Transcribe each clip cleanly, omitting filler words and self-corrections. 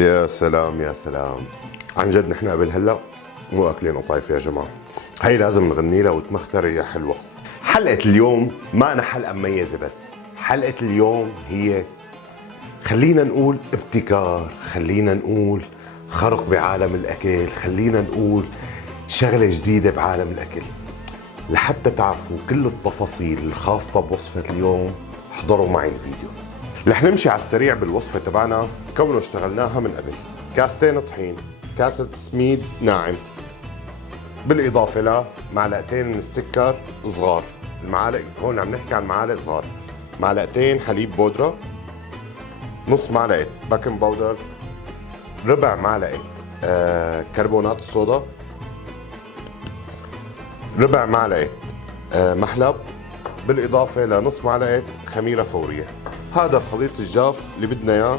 يا سلام يا سلام. عن جد نحن قبل هلا مو اكلين قطايف يا جماعه، هي لازم نغني لها وتمختر يا حلوه. حلقه اليوم ما أنا حلقه مميزه، بس حلقه اليوم هي خلينا نقول ابتكار، خلينا نقول خرق بعالم الاكل، خلينا نقول شغله جديده بعالم الاكل. لحتى تعرفوا كل التفاصيل الخاصه بوصفه اليوم احضروا معي الفيديو. رح نمشي على السريع بالوصفة تبعنا كونه اشتغلناها من قبل. كاستين طحين، كاسة سميد ناعم، بالإضافة له معلقتين من السكر صغار، المعالق هون عم نحكي عن معالق صغار، معلقتين حليب بودرة، نص معلقة بيكنج باودر، ربع معلقة كربونات الصودا، ربع معلقة محلب، بالإضافة لنص معلقة خميرة فورية. هذا الخليط الجاف اللي بدنا اياه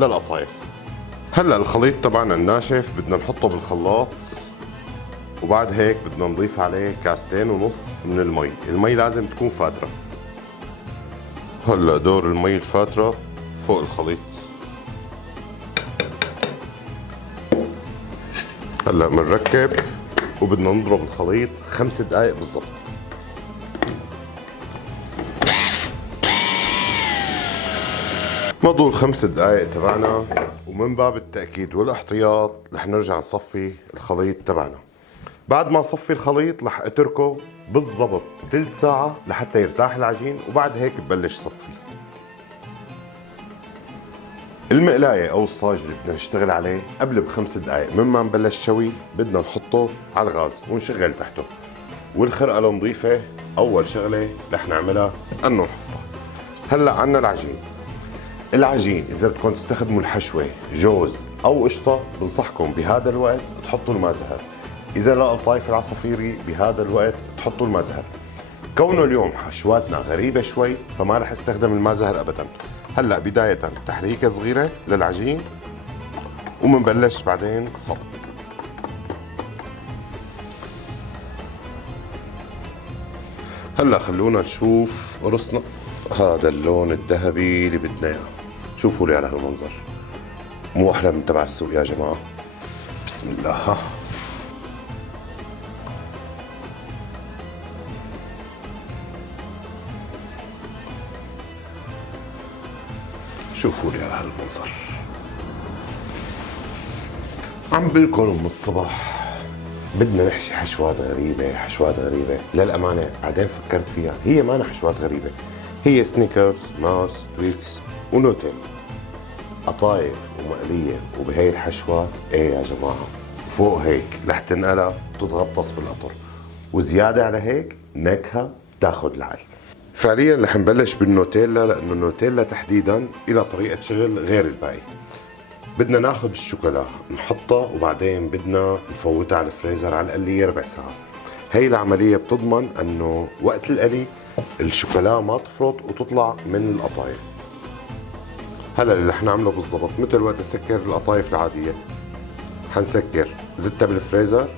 للقطايف. هلا الخليط تبعنا الناشف بدنا نحطه بالخلاط، وبعد هيك بدنا نضيف عليه كاستين ونص من المي. المي لازم تكون فاترة. هلا دور المي الفاترة فوق الخليط. هلا بنركب وبدنا نضرب الخليط 5 دقائق بالضبط. مضوا ال5 دقائق تبعنا، ومن باب التأكيد والاحتياط رح نرجع نصفي الخليط تبعنا. بعد ما نصفي الخليط رح اتركه بالضبط ثلث ساعة لحتى يرتاح العجين، وبعد هيك ببلش صفيه. المقلاية أو الصاج اللي بدنا نشتغل عليه قبل ب5 دقائق مما نبلش شوي بدنا نحطه على الغاز ونشغل تحته. والخرقة النظيفة أول شغلة رح نعملها أنه نحطها. هلا عنا العجين إذا بدكم تستخدموا الحشوة جوز أو قشطة بنصحكم بهذا الوقت تحطوا الماء زهر. إذا للقطايف العصافيري بهذا الوقت تحطوا الماء زهر. كونه اليوم حشواتنا غريبة شوي فما رح استخدم الماء زهر أبدا. هلأ بداية تحريكة صغيرة للعجين ومنبلش بعدين صب. هلأ خلونا نشوف قرصنا هذا اللون الذهبي اللي بدنا اياه. شوفوا لي على هالمنظر، مو احلى من تبع السوق يا جماعه. بسم الله. ها شوفوا لي على هالمنظر. عم بلكم من الصبح بدنا نحشي حشوات غريبة، حشوات غريبة. للأمانة بعدين فكرت فيها، هي ما حشوات غريبة، هي سنيكرز، مارس، تويكس ونوتيلا، قطايف ومقلية. وبهي الحشوات ايه يا جماعة، فوق هيك رح تنقلها وتتغطس بالقطر، وزيادة على هيك نكهة تاخذ العقل. فعليا رح نبلش بالنوتيلا، لأنه النوتيلا تحديدا إلى طريقة شغل غير الباقي. بدنا ناخذ الشوكولا نحطها، وبعدين بدنا نفوتها على الفريزر على القلية ربع ساعة. هي العملية بتضمن انه وقت القلي الشوكولا ما تفرط وتطلع من القطايف. هلا اللي رح نعمله بالضبط مثل وقت نسكر القطايف العادية، حنسكر زتها بالفريزر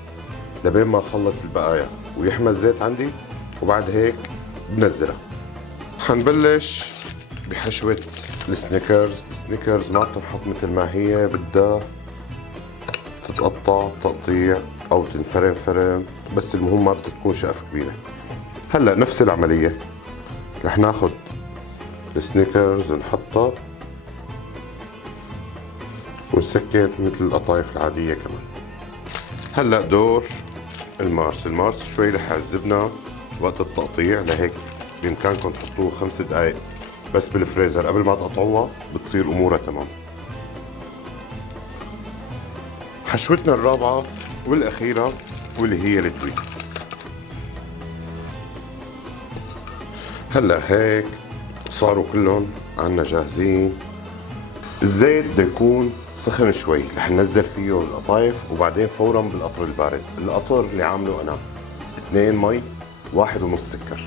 لبين ما اخلص البقايا ويحمى الزيت عندي، وبعد هيك بنزلها. حنبلش بحشوة السنيكرز ما بتنحط مثل ما هي، بدها تتقطع تقطيع او تنفرم فرم، بس المهم ما بدها تكون شقف كبيرة. هلا نفس العملية رح ناخد السنيكرز نحطها ونسكر مثل القطايف العادية كمان. هلا دور المارس شوي رح يعذبنا وقت التقطيع، لهيك بإمكانكم تحطوه 5 دقائق بس بالفريزر قبل ما تقطعوها، بتصير امورها تمام. حشوتنا الرابعة والاخيرة واللي هي التويكس. هلا هيك صاروا كلهم عنا جاهزين. الزيت بده يكون سخن شوي، رح ننزل فيه القطايف وبعدين فورا بالقطر البارد. القطر اللي عامله انا 2 مي 1.5 سكر.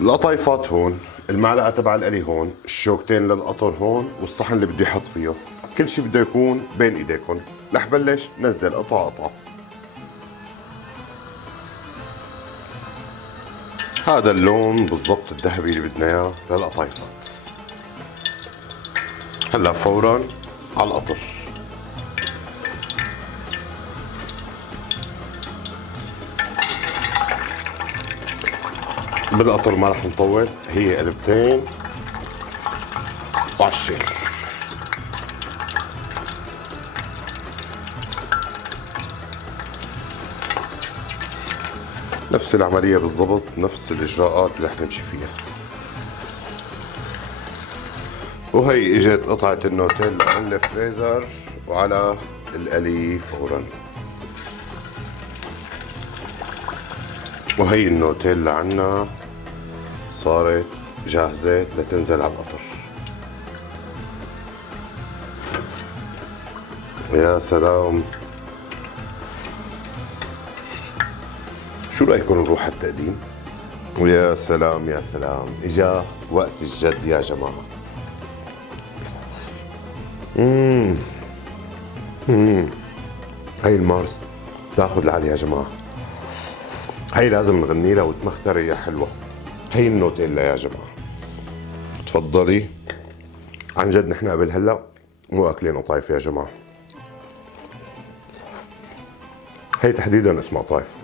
القطايفات هون، المعلقة تبع القلي هون، الشوكتين للقطر هون، والصحن اللي بدي احط فيه. كل شيء بده يكون بين ايديكم. رح بلش نزل قطعة قطعة. هذا اللون بالضبط الذهبي اللي بدنا اياه للقطايفات. هلا فورا على القطر. بالقطر ما رح نطول، هي قلبتين وعالشيل. نفس العملية بالضبط، نفس الإجراءات اللي رح نمشي فيها. وهي اجت قطعة النوتيلا من الفريزر وعلى القلي فورا. وهي النوتيلا عنا صارت جاهزة لتنزل على القطر. يا سلام، شو رأيكم نروح على التقديم؟ يا سلام يا سلام، اجا وقت الجد يا جماعة. هاي المارس تاخذ العالي يا جماعة، هاي لازم نغني لها وتمختري يا حلوة. هي النوتيلا يا جماعة، تفضلي. عن جد نحن قبل هلا مو اكلين قطايف يا جماعة، هي تحديدا اسمها قطايف.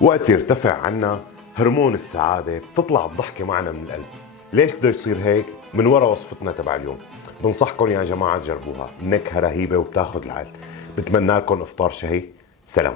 وقت يرتفع عنا هرمون السعادة بتطلع الضحكة معنا من القلب. ليش بده يصير هيك؟ من وراء وصفتنا تبع اليوم. بنصحكم يا جماعة تجربوها، نكهة رهيبة وبتاخد العقل. بتمنى لكم افطار شهي، سلام.